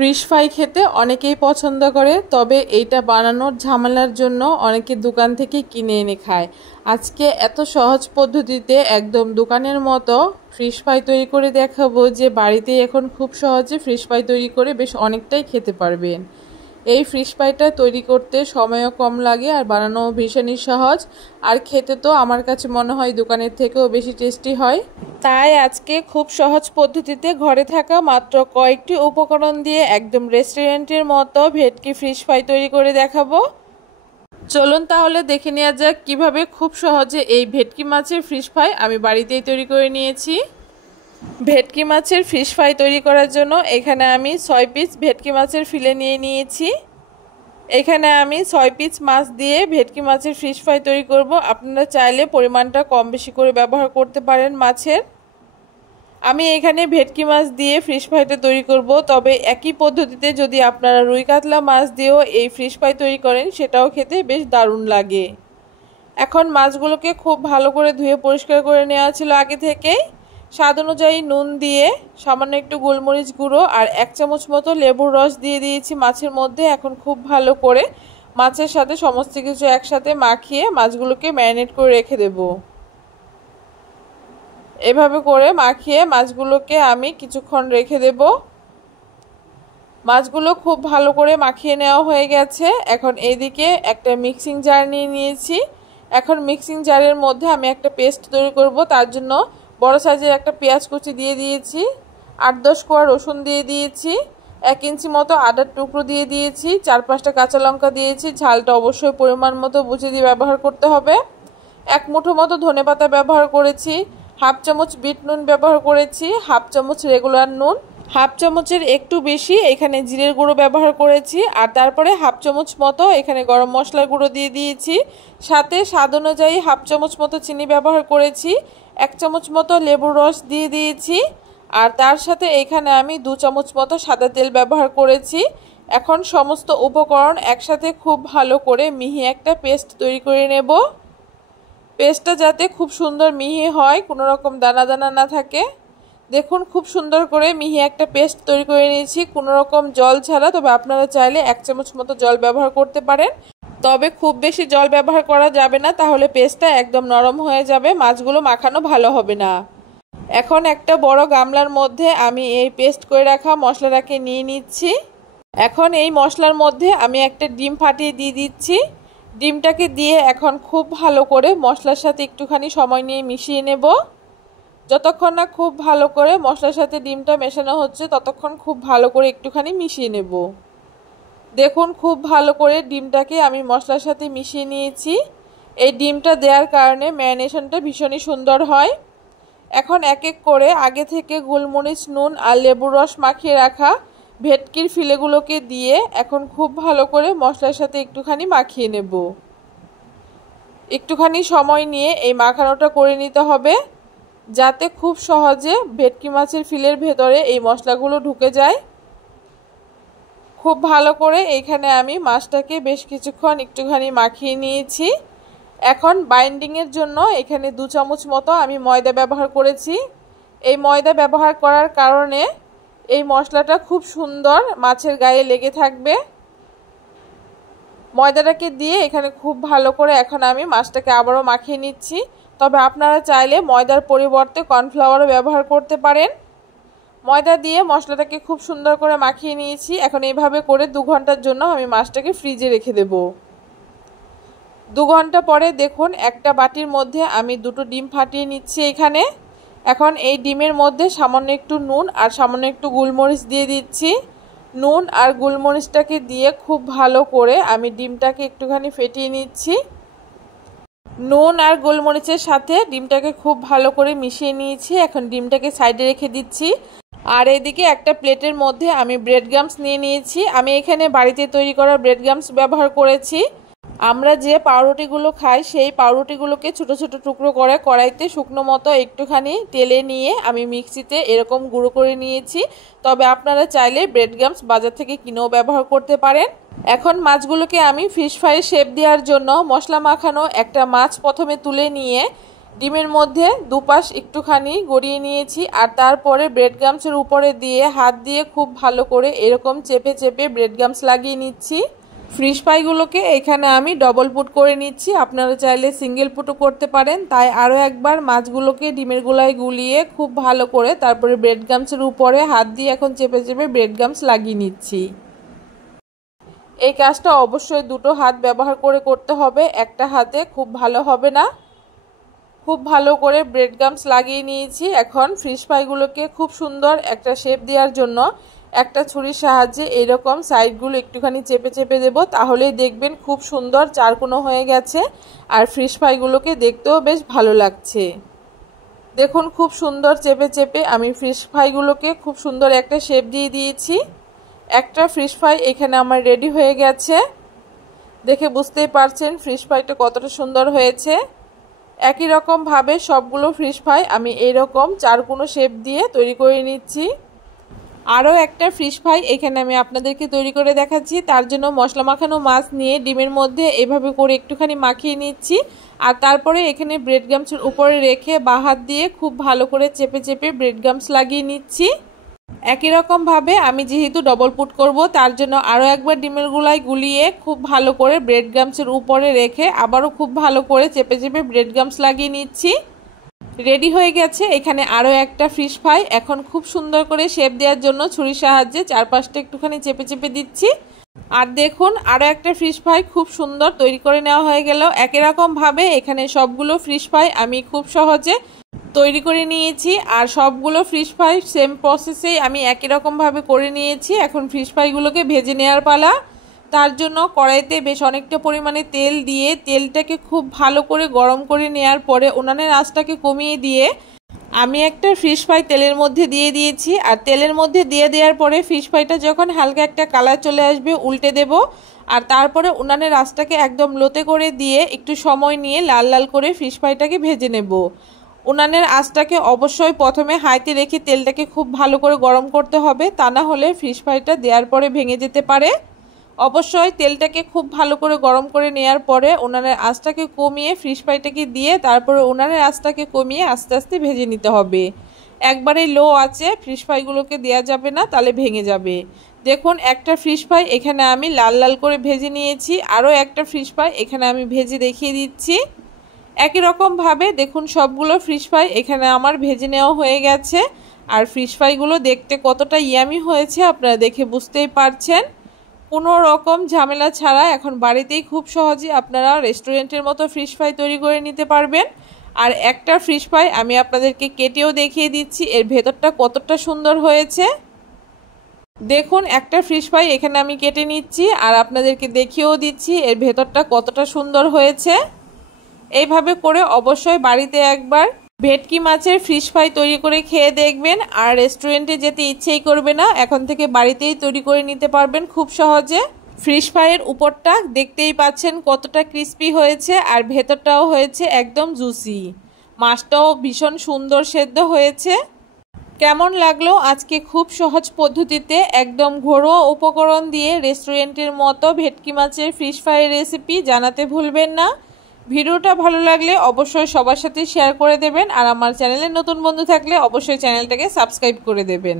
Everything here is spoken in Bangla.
ফিশ ফ্রাই খেতে অনেকেই পছন্দ করে, তবে এইটা বানানোর ঝামেলার জন্য অনেকে দোকান থেকে কিনে এনে খায়। আজকে এত সহজ পদ্ধতিতে একদম দোকানের মতো ফিশ ফ্রাই তৈরি করে দেখাবো যে বাড়িতেই এখন খুব সহজে ফিশ ফ্রাই তৈরি করে বেশ অনেকটাই খেতে পারবেন। এই ফিশ ফ্রাইটা তৈরি করতে সময়ও কম লাগে আর বানানো ভীষণই সহজ, আর খেতে তো আমার কাছে মনে হয় দোকানের থেকেও বেশি টেস্টি হয়। তাই আজকে খুব সহজ পদ্ধতিতে ঘরে থাকা মাত্র কয়েকটি উপকরণ দিয়ে একদম রেস্টুরেন্টের মতো ভেটকি ফিশ ফ্রাই তৈরি করে দেখাবো। চলুন তাহলে দেখে নেওয়া যাক কিভাবে খুব সহজে এই ভেটকি মাছের ফিশ ফ্রাই আমি বাড়িতেই তৈরি করে নিয়েছি। ভেটকি মাছের ফিশ ফ্রাই তৈরি করার জন্য এখানে আমি 6 পিস ভেটকি মাছের ফিলে নিয়ে নিয়েছি। এখানে আমি 6 পিস মাছ দিয়ে ভেটকি মাছের ফিশ ফ্রাই তৈরি করব। আপনারা চাইলে পরিমাণটা কম বেশি করে ব্যবহার করতে পারেন মাছের। আমি এখানে ভেটকি মাছ দিয়ে ফিশ ফ্রাইটা তৈরি করব, তবে একই পদ্ধতিতে যদি আপনারা রুই কাতলা মাছ দিয়েও এই ফিশ ফ্রাই তৈরি করেন সেটাও খেতে বেশ দারুণ লাগে। এখন মাছগুলোকে খুব ভালো করে ধুয়ে পরিষ্কার করে নেওয়া ছিল আগে থেকেই। স্বাদ অনুযায়ী নুন দিয়ে সামান্য একটু গোলমরিচ গুঁড়ো আর 1 চামচ মতো লেবুর রস দিয়ে দিয়েছি মাছের মধ্যে। এখন খুব ভালো করে মাছের সাথে সমস্ত কিছু একসাথে মাখিয়ে মাছগুলোকে ম্যারিনেট করে রেখে দেব। এভাবে করে মাখিয়ে মাছগুলোকে আমি কিছুক্ষণ রেখে দেব। মাছগুলো খুব ভালো করে মাখিয়ে নেওয়া হয়ে গেছে। এখন এইদিকে একটা মিক্সিং জার নিয়ে নিয়েছি। এখন মিক্সিং জারের মধ্যে আমি একটা পেস্ট তৈরি করব। তার জন্য বড় সাইজের একটা পেঁয়াজ কুচি দিয়ে দিয়েছি, 8-10 কোয়া রসুন দিয়ে দিয়েছি, 1 ইঞ্চি মতো আদার টুকরো দিয়ে দিয়েছি, 4-5টা কাঁচা লঙ্কা দিয়েছি। ঝালটা অবশ্যই পরিমাণ মতো বুঝে দিয়ে ব্যবহার করতে হবে। 1 মুঠো মতো ধনেপাতা ব্যবহার করেছি, 1/2 চামচ বিট নুন ব্যবহার করেছি, 1/2 চামচ রেগুলার নুন, 1/2 চামচের একটু বেশি এখানে জিরের গুঁড়ো ব্যবহার করেছি, আর তারপরে 1/2 চামচ মতো এখানে গরম মশলার গুঁড়ো দিয়ে দিয়েছি। সাথে স্বাদ অনুযায়ী 1/2 চামচ মতো চিনি ব্যবহার করেছি, 1 চামচ মতো লেবুর রস দিয়ে দিয়েছি, আর তার সাথে এখানে আমি 2 চামচ মতো সাদা তেল ব্যবহার করেছি। এখন সমস্ত উপকরণ একসাথে খুব ভালো করে মিহি একটা পেস্ট তৈরি করে নেব। পেস্টটা যাতে খুব সুন্দর মিহি হয়, কোনো রকম দানা দানা না থাকে। দেখুন খুব সুন্দর করে মিহি একটা পেস্ট তৈরি করে নিয়েছি, কোনো রকম জল ছাড়া। তবে আপনারা চাইলে 1 চামচ মতো জল ব্যবহার করতে পারেন, তবে খুব বেশি জল ব্যবহার করা যাবে না, তাহলে পেস্টটা একদম নরম হয়ে যাবে, মাছগুলো মাখানো ভালো হবে না। এখন একটা বড় গামলার মধ্যে আমি এই পেস্ট করে রাখা মশলাটাকে নিয়ে নিচ্ছি। এখন এই মশলার মধ্যে আমি একটা ডিম ফাটিয়ে দিয়ে দিচ্ছি। ডিমটাকে দিয়ে এখন খুব ভালো করে মশলার সাথে একটুখানি সময় নিয়ে মিশিয়ে নেব। যতক্ষণ না খুব ভালো করে মশলার সাথে ডিমটা মেশানো হচ্ছে ততক্ষণ খুব ভালো করে একটুখানি মিশিয়ে নেব। দেখুন খুব ভালো করে ডিমটাকে আমি মশলার সাথে মিশিয়ে নিয়েছি। এই ডিমটা দেওয়ার কারণে ম্যারিনেশনটা ভীষণই সুন্দর হয়। এখন এক এক করে আগে থেকে গোলমরিচ, নুন আর লেবুর রস মাখিয়ে রাখা ভেটকির ফিলেগুলোকে দিয়ে এখন খুব ভালো করে মশলার সাথে একটুখানি মাখিয়ে নেব। একটুখানি সময় নিয়ে এই মাখানোটা করে নিতে হবে, যাতে খুব সহজে ভেটকি মাছের ফিলের ভেতরে এই মশলাগুলো ঢুকে যায়। খুব ভালো করে এইখানে আমি মাছটাকে বেশ কিছুক্ষণ একটুখানি মাখিয়ে নিয়েছি। এখন বাইন্ডিংয়ের জন্য এখানে 2 চামচ মতো আমি ময়দা ব্যবহার করেছি। এই ময়দা ব্যবহার করার কারণে এই মশলাটা খুব সুন্দর মাছের গায়ে লেগে থাকবে। ময়দাটাকে দিয়ে এখানে খুব ভালো করে এখন আমি মাছটাকে আবারও মাখিয়ে নিচ্ছি। তবে আপনারা চাইলে ময়দার পরিবর্তে কর্নফ্লাওয়ারও ব্যবহার করতে পারেন। ময়দা দিয়ে মশলাটাকে খুব সুন্দর করে মাখিয়ে নিয়েছি। এখন এইভাবে করে 2 ঘন্টার জন্য আমি মাছটাকে ফ্রিজে রেখে দেব। 2 ঘন্টা পরে দেখুন একটা বাটির মধ্যে আমি 2টো ডিম ফাটিয়ে নিচ্ছি এখানে। এখন এই ডিমের মধ্যে সামান্য একটু নুন আর সামান্য একটু গোলমরিচ দিয়ে দিচ্ছি। নুন আর গোলমরিচটাকে দিয়ে খুব ভালো করে আমি ডিমটাকে একটুখানি ফেটিয়ে নিচ্ছি। নুন আর গোলমরিচের সাথে ডিমটাকে খুব ভালো করে মিশিয়ে নিয়েছি। এখন ডিমটাকে সাইডে রেখে দিচ্ছি। আর এদিকে একটা প্লেটের মধ্যে আমি ব্রেড গামস নিয়ে নিয়েছি। আমি এখানে বাড়িতে তৈরি করা ব্রেড গামস ব্যবহার করেছি। আমরা যে পাউরুটিগুলো খাই সেই পাউরুটিগুলোকে ছোট ছোট টুকরো করে কড়াইতে শুকনো মতো একটুখানি তেলে নিয়ে আমি মিক্সিতে এরকম গুঁড়ো করে নিয়েছি। তবে আপনারা চাইলে ব্রেড গামস বাজার থেকে কিনেও ব্যবহার করতে পারেন। এখন মাছগুলোকে আমি ফিশ ফ্রাই শেপ দেওয়ার জন্য মশলা মাখানো একটা মাছ প্রথমে তুলে নিয়ে ডিমের মধ্যে দুপাশ একটুখানি গড়িয়ে নিয়েছি আর তারপরে ব্রেড গামসের উপরে দিয়ে হাত দিয়ে খুব ভালো করে এরকম চেপে চেপে ব্রেড গামস লাগিয়ে নিচ্ছি। ফিশ ফ্রাইগুলোকে এখানে আমি ডবল পুট করে নিচ্ছি, আপনারা চাইলে সিঙ্গেল পুটও করতে পারেন। তাই আরও একবার মাছগুলোকে ডিমের গোলায় গুলিয়ে খুব ভালো করে তারপরে ব্রেড গামসের উপরে হাত দিয়ে এখন চেপে চেপে ব্রেড গামস লাগিয়ে নিচ্ছি। এই কাজটা অবশ্যই দুটো হাত ব্যবহার করে করতে হবে, একটা হাতে খুব ভালো হবে না। খুব ভালো করে ব্রেড গামস লাগিয়ে নিয়েছি। এখন ফিশ ফ্রাইগুলোকে খুব সুন্দর একটা শেপ দেওয়ার জন্য একটা ছুরির সাহায্যে এইরকম সাইডগুলো একটুখানি চেপে চেপে দেব, তাহলেই দেখবেন খুব সুন্দর চারকোনা হয়ে গেছে আর ফিশ ফ্রাইগুলোকে দেখতেও বেশ ভালো লাগছে। দেখুন খুব সুন্দর চেপে চেপে আমি ফিশ ফ্রাইগুলোকে খুব সুন্দর একটা শেপ দিয়ে দিয়েছি। একটা ফিশ ফ্রাই এখানে আমার রেডি হয়ে গেছে, দেখে বুঝতেই পারছেন ফিশ ফ্রাইটা কতটা সুন্দর হয়েছে। একই রকমভাবে সবগুলো ফিশ ফ্রাই আমি এইরকম চারকোনা শেপ দিয়ে তৈরি করে নিচ্ছি। আরও একটা ফিশ ফ্রাই এখানে আমি আপনাদেরকে তৈরি করে দেখাচ্ছি। তার জন্য মশলা মাখানো মাছ নিয়ে ডিমের মধ্যে এভাবে করে একটুখানি মাখিয়ে নিচ্ছি আর তারপরে এখানে ব্রেড গামসের উপরে রেখে বাঁ হাত দিয়ে খুব ভালো করে চেপে চেপে ব্রেড গামস লাগিয়ে নিচ্ছি। একই রকমভাবে আমি যেহেতু ডবল পুট করব তার জন্য আরও একবার ডিমের গোলায় গুলিয়ে খুব ভালো করে ব্রেড গামসের উপরে রেখে আবারও খুব ভালো করে চেপে চেপে ব্রেড গামস লাগিয়ে নিচ্ছি। রেডি হয়ে গেছে এখানে আরও একটা ফিশ ফ্রাই। এখন খুব সুন্দর করে শেপ দেওয়ার জন্য ছুরির সাহায্যে চারপাশটা একটুখানি চেপে চেপে দিচ্ছি। আর দেখুন আরও একটা ফিশ ফ্রাই খুব সুন্দর তৈরি করে নেওয়া হয়ে গেল। একই রকমভাবে এখানে সবগুলো ফিশ ফ্রাই আমি খুব সহজে তৈরি করে নিয়েছি আর সবগুলো ফিশ ফ্রাই সেম প্রসেসেই আমি একই রকমভাবে করে নিয়েছি। এখন ফিশ ফ্রাইগুলোকে ভেজে নেওয়ার পালা। তার জন্য কড়াইতে বেশ অনেকটা পরিমাণে তেল দিয়ে তেলটাকে খুব ভালো করে গরম করে নেওয়ার পরে উনানের আঁচটাকে কমিয়ে দিয়ে আমি একটা ফিশ ফ্রাই তেলের মধ্যে দিয়ে দিয়েছি। আর তেলের মধ্যে দিয়ে দেওয়ার পরে ফিশ ফ্রাইটা যখন হালকা একটা কালার চলে আসবে উল্টে দেব আর তারপরে উনানের আঁচটাকে একদম লোতে করে দিয়ে একটু সময় নিয়ে লাল লাল করে ফিশ ফ্রাইটাকে ভেজে নেব। উনানের আঁচটাকে অবশ্যই প্রথমে হাইতে রেখে তেলটাকে খুব ভালো করে গরম করতে হবে, তা না হলে ফিশ ফ্রাইটা দেওয়ার পরে ভেঙে যেতে পারে। অবশ্যই তেলটাকে খুব ভালো করে গরম করে নেওয়ার পরে উনানের আঁচটাকে কমিয়ে ফিশ ফ্রাইটাকে দিয়ে তারপরে উনানের আঁচটাকে কমিয়ে আস্তে আস্তে ভেজে নিতে হবে। একবারে লো আছে ফিশ ফ্রাইগুলোকে দেওয়া যাবে না, তাহলে ভেঙে যাবে। দেখুন একটা ফিশ ফ্রাই এখানে আমি লাল লাল করে ভেজে নিয়েছি, আরও একটা ফিশ ফ্রাই এখানে আমি ভেজে দেখিয়ে দিচ্ছি। একই রকমভাবে দেখুন সবগুলো ফিশ ফ্রাই এখানে আমার ভেজে নেওয়া হয়ে গেছে আর ফিশ ফ্রাইগুলো দেখতে কতটা ইয়ামি হয়েছে আপনারা দেখে বুঝতেই পারছেন। কোনো রকম ঝামেলা ছাড়া এখন বাড়িতেই খুব সহজে আপনারা রেস্টুরেন্টের মতো ফিশ ফ্রাই তৈরি করে নিতে পারবেন। আর একটা ফিশ ফ্রাই আমি আপনাদেরকে কেটেও দেখিয়ে দিচ্ছি এর ভেতরটা কতটা সুন্দর হয়েছে। দেখুন একটা ফিশ ফ্রাই এখানে আমি কেটে নিচ্ছি আর আপনাদেরকে দেখিয়েও দিচ্ছি এর ভেতরটা কতটা সুন্দর হয়েছে। এইভাবে করে অবশ্যই বাড়িতে একবার ভেটকি মাছের ফিশ ফ্রাই তৈরি করে খেয়ে দেখবেন আর রেস্টুরেন্টে যেতে ইচ্ছেই করবে না, এখন থেকে বাড়িতেই তৈরি করে নিতে পারবেন খুব সহজে। ফিশ ফ্রাইয়ের উপরটা দেখতেই পাচ্ছেন কতটা ক্রিস্পি হয়েছে আর ভেতরটাও হয়েছে একদম জুসি। মাছটাও ভীষণ সুন্দর সেদ্ধ হয়েছে। কেমন লাগলো আজকে খুব সহজ পদ্ধতিতে একদম ঘরোয়া উপকরণ দিয়ে রেস্টুরেন্টের মতো ভেটকি মাছের ফিশ ফ্রাইয়ের রেসিপি জানাতে ভুলবেন না। ভিডিওটা ভালো লাগলে অবশ্যই সবার সাথে শেয়ার করে দেবেন আর আমার চ্যানেলে নতুন বন্ধু থাকলে অবশ্যই চ্যানেলটাকে সাবস্ক্রাইব করে দেবেন।